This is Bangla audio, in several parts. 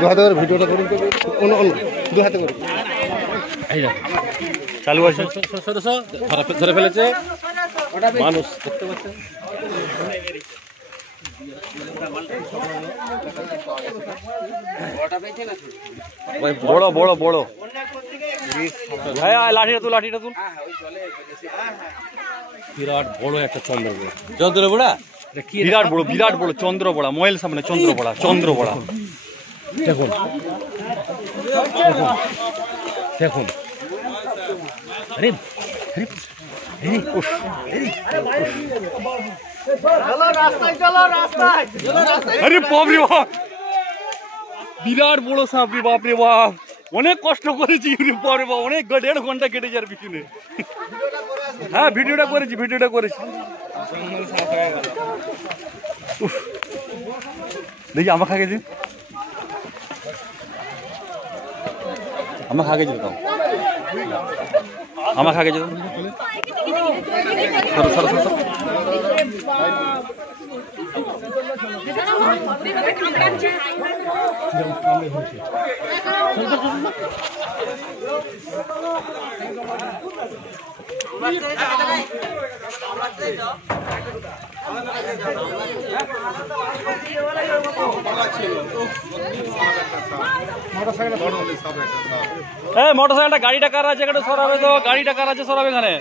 দু হাতে করে ভিডিওটা করুন তো, দু হাতে করে চালু আছে, ধরে ফেলেছে মানুষ, দেখতে পাচ্ছেন। বড় বড় বড় লাঠিটা তুল, লাঠিটা তুল। বিরাট বড় একটা চন্দ্রবড়া, চন্দ্রবড়া বিরাট বড়, বিরাট বড় চন্দ্রবড়া, ময়েল সামনে চন্দ্রবড়া, চন্দ্রবড়া দেখুন, দেখুন। আরে আরে বাপ রে বাপ, বিরাট বড় সাপ রে বাপ রে বাপ। অনেক কষ্ট করেছি বাপ রে বাপ, অনেক 1.5 ঘন্টা কেটে যাওয়ার পিছনে। হ্যাঁ ভিডিওটা করেছি, ভিডিওটা করেছি। দেখি আমার খা গেছি, আমার খা গেছি, আমার খা গেছে। মোটরসাইকেলটা গাড়িটা কার আছে, একটা সরাবে তো, গাড়িটা কার আছে সরাবে এখানে।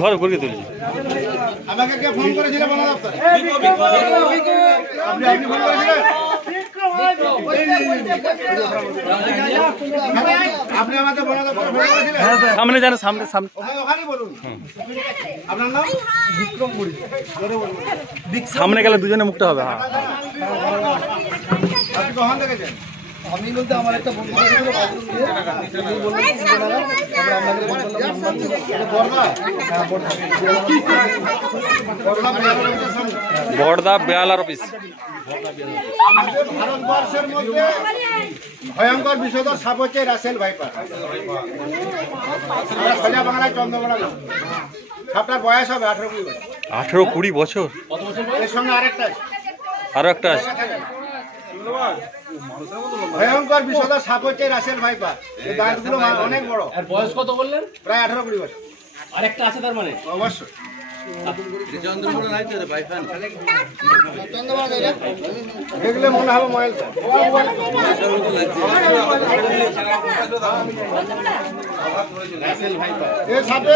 ঘর ঘুরিয়ে তুলেছি। আমাকে কে ফোন করেছিল বন দপ্তরে? আপনি ফোন করেছিলেন? আপনি আমাকে বন দপ্তরে ফোন করেছিলেন? সামনে যান, সামনে সামনে, ওখানেই বলুন। আপনার নাম? বিক্রম মুড়ি। সামনে গেলে দুজনে মুখটা হবে। হ্যাঁ আপনি কখন দেখেছেন? আমি বলতে আমার একটা বন্ধু ছিল, বড়দা বেয়ালার অফিস। ভারতবর্ষের মধ্যে ভয়ঙ্কর বিষধর সাপ হচ্ছে রাসেল ভাইপার। সোজা বাংলায় চন্দ্রবড়া। সাপটার বয়স হবে 18-20 বছর। 18-20 বছর। এর সঙ্গে আরেকটা আছে, আরো একটা আছে। ভয়ঙ্কর বিষধর সাপ হচ্ছে রাসেল ভাইপার। এই দাঁতগুলো অনেক বড়। আর বয়স কত বললেন? প্রায় 18-20 বছর। আরেকটা আছে তার মানে? অবশ্যই। দেখলে মনে হবে ময়েল। এর সাথে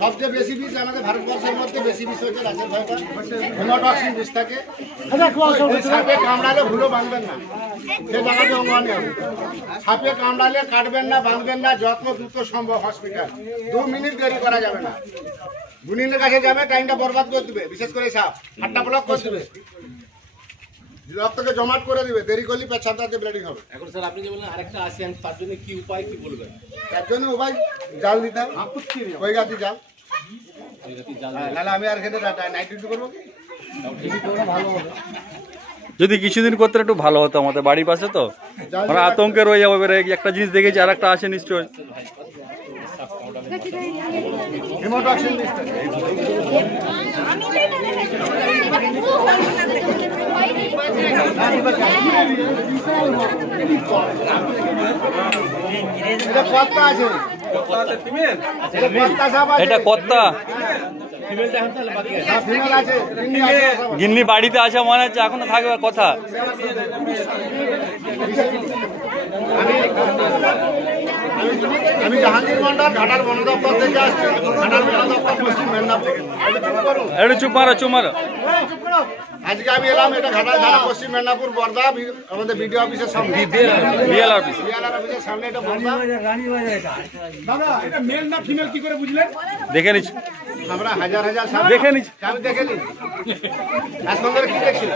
সবচেয়ে বেশি বিষ আমাদের ভারতবর্ষের মধ্যে বেশি বিষ হচ্ছে রাসেল ভাইপার। হেমাটক্সিন বিষ থাকে। সাপে কামড়ালে ভুলো বাঁধবেন না, সে জায়গাতে অঙ্গহানি হবে। সাপে কামড়ালে কাটবেন না, বাঁধবেন না, যত্ন দ্রুত সম্ভব হসপিটাল। 2 মিনিট দেরি করা যাবে না। গুনিনের কাছে যাবে, টাইমটা বরবাদ করে দিবে। বিশেষ করে সাপ হাতটা ব্লক করে দিবে, রক্তকে জমাট করে দিবে। দেরি করলে পেছাবটাতে ব্লিডিং হবে। এখন স্যার আপনি যে বললেন আরেকটা আছে, তার জন্য কি উপায়, কি বলবেন? তার জন্য উপায় জাল দিতে হবে, কই গাতি জাল। নাহলে আমি আর খেতে নাইট ডিউটি করবো। যদি কিছুদিন করতে একটু ভালো হতো, আমাদের বাড়ির পাশে তো আমরা আতঙ্কে রয়ে যাবো। এবারে একটা জিনিস দেখেছি, আর একটা আছে নিশ্চয়। হেমাটক্সিন বিষ থাকে। এটা কত্তা আছে, এটা কত্তা। গিন্নি বাড়িতে আছে মনে হচ্ছে, এখনো থাকবে কথা। আমি জাহাঙ্গীর মন্ডল, ঘাটাল বন দপ্তর থেকে আসছি। ঘাটাল বন দপ্তর পশ্চিম মেদিনীপুর। একটু চুপ মারো, চুপ মারো। আজকে আমি এলাম এটা ঘাটাল থানা পশ্চিম মেদিনীপুর বর্দা, আমাদের বিডিও অফিসের সামনে, বিএলআর অফিস, বিএলআর অফিসের সামনে। এটা বর্দা। দাদা এটা মেল না ফিমেল কি করে বুঝলেন? দেখে নিচ্ছি, আমরা হাজার হাজার সাপ দেখে নিচ্ছি। আমি দেখে নি। এখন ধরে কি দেখছি?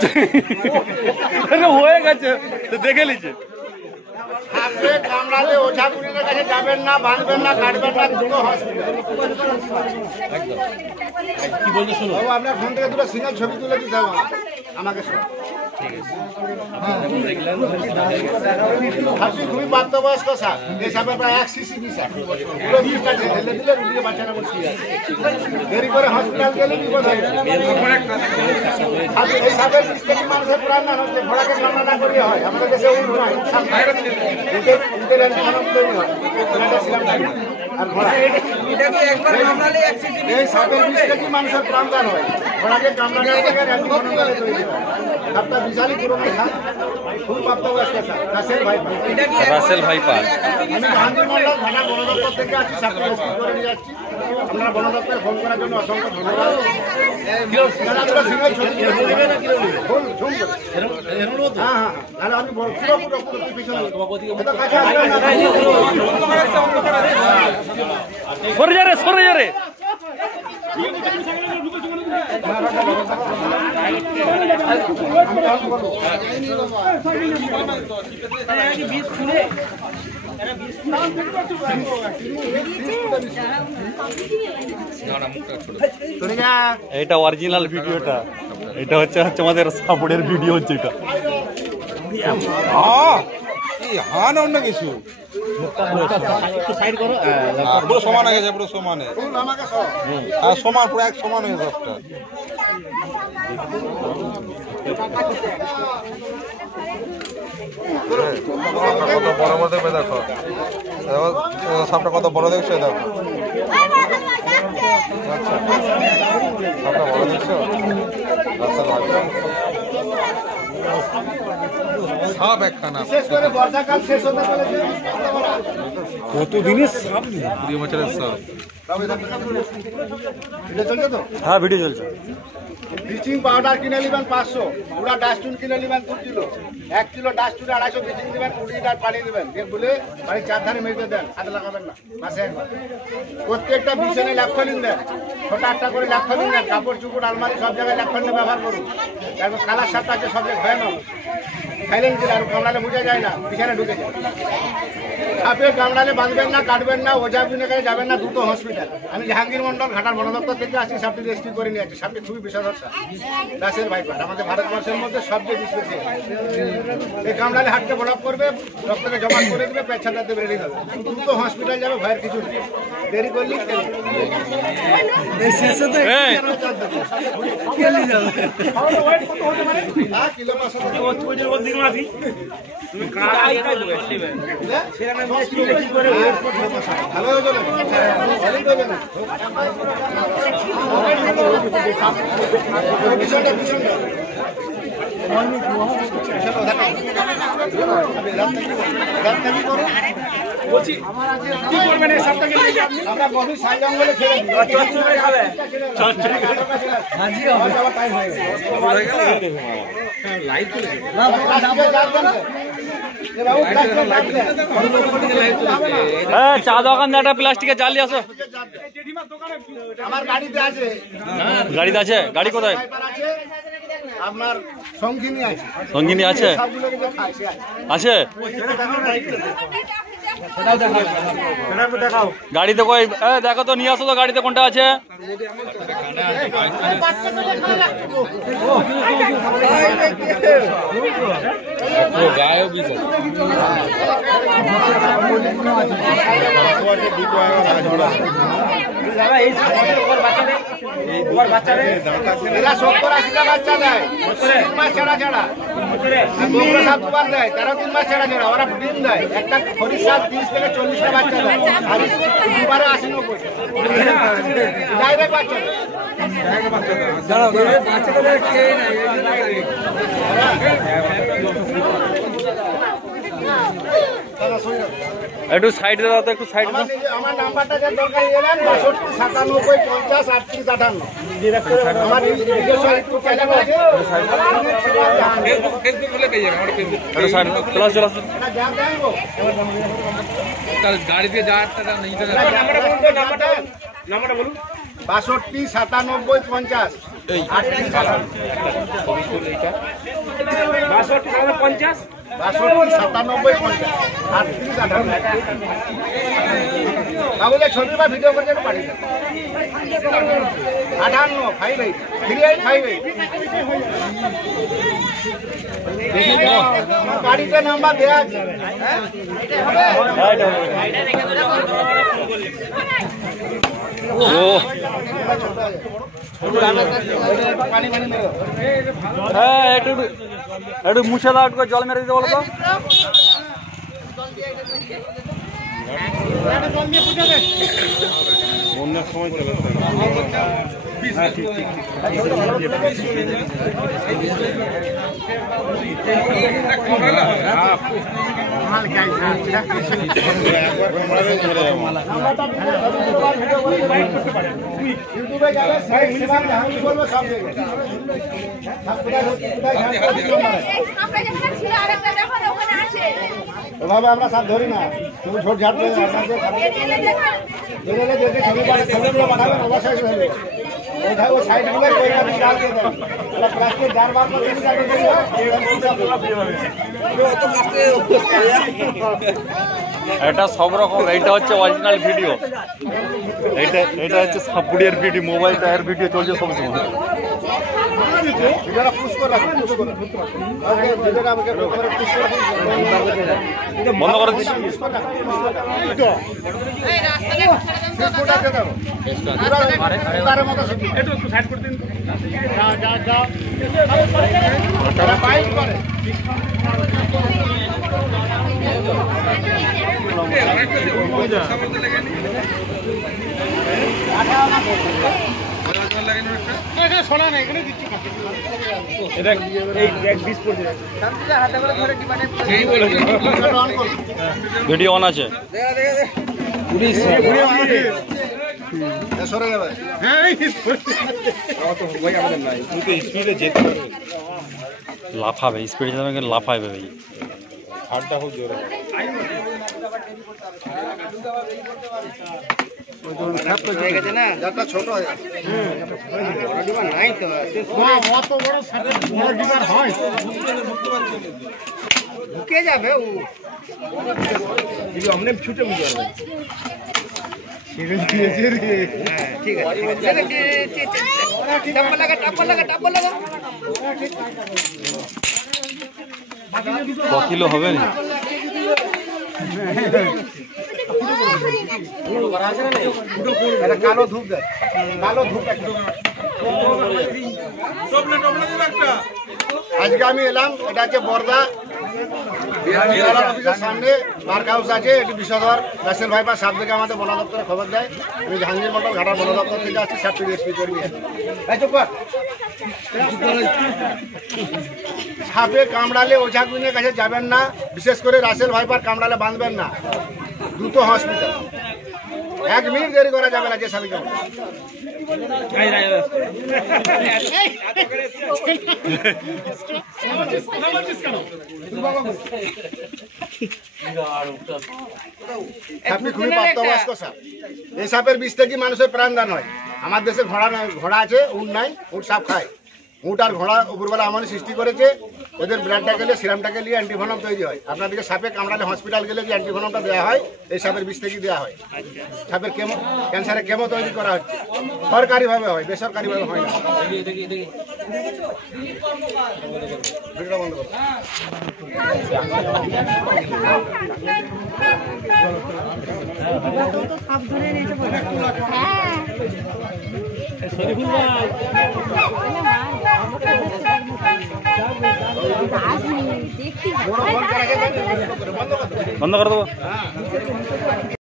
হয়ে গেছে, দেখে নিচ্ছে। সাপে কামড়ালে ওঝা গুণিনের কাছে যাবেন না, বাঁধবেন না, কাটবেন না, দুটো হসপিটাল। কি বলছো শুনো। বাবু আপনার ফোন থেকে দুটো সিঙ্গেল ছবি তুলে দিতে হবে আমাকে সব। সাপটি খুবই প্রাপ্তবয়স্ক সাপ। এই সাপের প্রায় 1 cc বিষ আছে। পুরো বিষটা ঢেলে দিলে রুগীর বাচ্চারা বসে আছে। দেরি করে হসপিটাল গেলে বিপদ হয়ে যাবে। এই সাপের বিষ থেকে মানুষের প্রাণ না হচ্ছে, ঘোড়াকে কামড়া না করলে হয়। আমাদের দেশে উল্টো নয়, উল্টের মানব তৈরি হয়। এটা ছিলাম না। আর ঘোড়া এই সাপের বিষ থেকে মানুষের প্রাণদান হয়। ঘোড়াকে কামড়ানো থেকে মানব তৈরি হয়। সাপটা বিশালই পুরনো সাপ, খুব প্রাপ্তবয়স্ক সাপ। Russell viper. আমি জাহাঙ্গীর মন্ডল থানা বন দপ্তর থেকে আছি, সাপটা রেস্কিউ করে নিয়ে যাচ্ছি। আপনারা বন দপ্তরে ফোন করার জন্য অসংখ্য ধন্যবাদ। হ্যাঁ, তাহলে আমি পুরো পিছনে সরে যা রে, সরে যা রে। এটা অরিজিনাল ভিডিওটা, এটা হচ্ছে আমাদের সাপোর্টের ভিডিও হচ্ছে এটা। হ্যাঁ না অন্য কিছু পুরো সমান হয়ে গেছে, পুরো সমান আর সমান, পুরো এক সমান হয়ে সবটা। কত বড় বড় দেখবে, দেখো সবটা কত বড় দেখছো, দেখো সবটা বড় দেখছো। সাপ একখানা বর্ষাকাল শেষ হতে চলেছে। কতদিনের সাপ? 2 বছরের সাপ। হ্যাঁ ভিডিও চলছে। ব্লিচিং পাউডার কিনে নেবেন 500, পুরা ডাস্টবিন কিনে নেবেন 2 কিলো, 1 কিলো ডাস্টবিনে 250 ব্লিচিং দেবেন, 20 লিটার পানি দেবেন, দিয়ে বলে বাড়ির 4 ধারে মেরে দেন, হাতে লাগাবেন না, মাসে একবার। প্রত্যেকটা বিছানে ল্যাপথলিন দেন, ছোট একটা করে ল্যাপথলিন দেন, কাপড় চুপড় আলমারি সব জায়গায় ল্যাপথলিন ব্যবহার করুন। তারপর কালার সাপটা আছে সব জায়গায় ভয়ানক, সাইলেন্ট দিলে আর কামড়ালে বোঝা যায় না, বিছানে ঢুকে যায়। সাপে কামড়ালে বাঁধবেন না, কাটবেন না, ওঝা গুণের কাছে যাবেন না, দুটো হসপিটাল। আমি জাহাঙ্গীর মন্ডল ঘাটার বন দপ্তর থেকে আসছি, সাপটি রেস্কিউ করে নিয়ে আসছি। সাপটি খুবই বিষধর সাপ, রাসেল ভাইপার, আমাদের ভারতবর্ষের মধ্যে সবচেয়ে বিশেষ। এই কামড়ালে হাতকে ব্লক করবে, রক্তকে জমা করে দেবে, পেছাটা দেবে, রেডি হবে, দুটো হসপিটাল যাবে, ভয়ের কিছু নেই। দেরি করলি আমরা গভীর সাই জঙ্গলে ছেড়ে দিই। চা দোকান একটা প্লাস্টিকের জাল নিয়ে আসো। আমার গাড়িতে আছে, গাড়িতে আছে? গাড়ি কোথায়? আপনার সঙ্গিনী আছে। সঙ্গিনী আছে? আছে গাড়িতে কই? দেখো তো, নিয়ে আসো তো গাড়িতে কোনটা আছে। এরা 70-80টা বাচ্চা দেয়, 3 মাস ছাড়া ছাড়া। গোবরা সাপ দুবার দেয়, তারা 3 মাস ছাড়া ছাড়া। ওরা ডিম দেয়, একটা খরির সাপ 30 থেকে 40টা বাচ্চা দেয়, আর দুবারে 80-90 ডাইরেক্ট বাচ্চা দেয়। একটু সাইডে দাও তো, একটু সাইডে দাও। আমার নাম্বারটা যে দরকার এলেন 62 97 50 38 58। আমার নিজস্ব ইউটিউব চ্যানেল আছে, ফেসবুক খুলে পেয়ে যাবে, আমার ফেসবুক। একটু সাইডে দাও, চলে আসো, চলে আসো। এটা যা দেবো তাহলে গাড়ি দিয়ে যাওয়ার টাকা নেই। নাম্বারটা বলুন তো, নাম্বারটা বলুন। 62 97 50 38 58। 62 50 62 97 50 38 58 তাহলে ছবি বা ভিডিও করে যেন পাঠিয়ে দেন 58 58 3858 গাড়িতে নাম্বার দেওয়া আছে ও হ্যাঁ একটু একটু মুছে দাও, একটু জল মেরে দিতে বলো তো। বন্যার সময় চলে হ্যাঁ ঠিক ঠিক ইউটিউবে যাবে আমি বলবো সব দেখবে এভাবে আমরা সব ধরি না, তুমি ঝোট ঝাট দেখে ছবি ছবিগুলো পাঠাবেন অবশ্যই ধরবে ওইটা ওই সাইডগুলো ডাল দিয়ে দেন ওটা প্লাস্টিক যার বার করে এটা সব রকম, এইটা হচ্ছে অরিজিনাল ভিডিও, এটা হচ্ছে সাপুড়িয়ার ভিডিও, মোবাইল টায়ার ভিডিও চলছে সবসময়। ভিডিওটা পুশ করে রাখুন, পুশ করে ভিডিওটা আমাকে পুশ করে রাখুন, বন্ধ করে দিচ্ছি। পুশ করে রাখুন, পুশ করে রাখুন এই রাস্তাতে ফেসবুকটা দিয়ে দাও পুরো মতো একটু সাইড করে দিন যা যা তারা বাইক করে ভিডিও অন আছে। সরে যাবে লাফাবে, স্পিড যাবে কিন্তু লাফাবে ভাই। যারটা ছোট হয় অত বড় হয় ঢুকে যাবে ও हमने छूटे बुझे ठीक है टप्पा लगा কিলো হবে না কালো ধূপ দেয় কালো ধূপ আজকে আমি এলাম, এটা হচ্ছে বর্দা অফিসের সামনে পার্ক হাউস আছে, এটি বিষধর রাসেল ভাইপা সাপ থেকে আমাদের বন দপ্তরে খবর দেয়। আমি জাহাঙ্গীর মন্ডল ঘাটার বন দপ্তর থেকে আসছি, সাপ টিএসপি কর্মী। সাপে কামড়ালে ওঝা গুনের কাছে যাবেন না, বিশেষ করে রাসেল ভাইপার কামড়ালে বাঁধবেন না, দ্রুত হসপিটাল। 1 মিনিট দেরি করা যাবে না যে সাপে সাপটি খুবই প্রাপ্তবয়স্ক সাপ। এই সাপের বিষ থেকে মানুষের প্রাণদান হয়। আমার দেশে ঘোড়া আছে, উট নাই, উট সাপ খায়। উট আর ঘোড়া উপরবেলা আমাদের সৃষ্টি করেছে, ওদের ব্লাডটা গেলে সিরামটাকে নিয়ে অ্যান্টিভেনম তৈরি হয়। আপনাদেরকে সাপে কামড়ালে হসপিটাল গেলে যে অ্যান্টিভেনমটা দেওয়া হয়, এই সাপের বিষ থেকে দেওয়া হয়। সাপের কেমো, ক্যান্সারের কেমো তৈরি করা হচ্ছে, সরকারিভাবে হয়, বেসরকারিভাবে হয় না। ভিডিওটা বন্ধ করো। বন্ধ করে দেবো।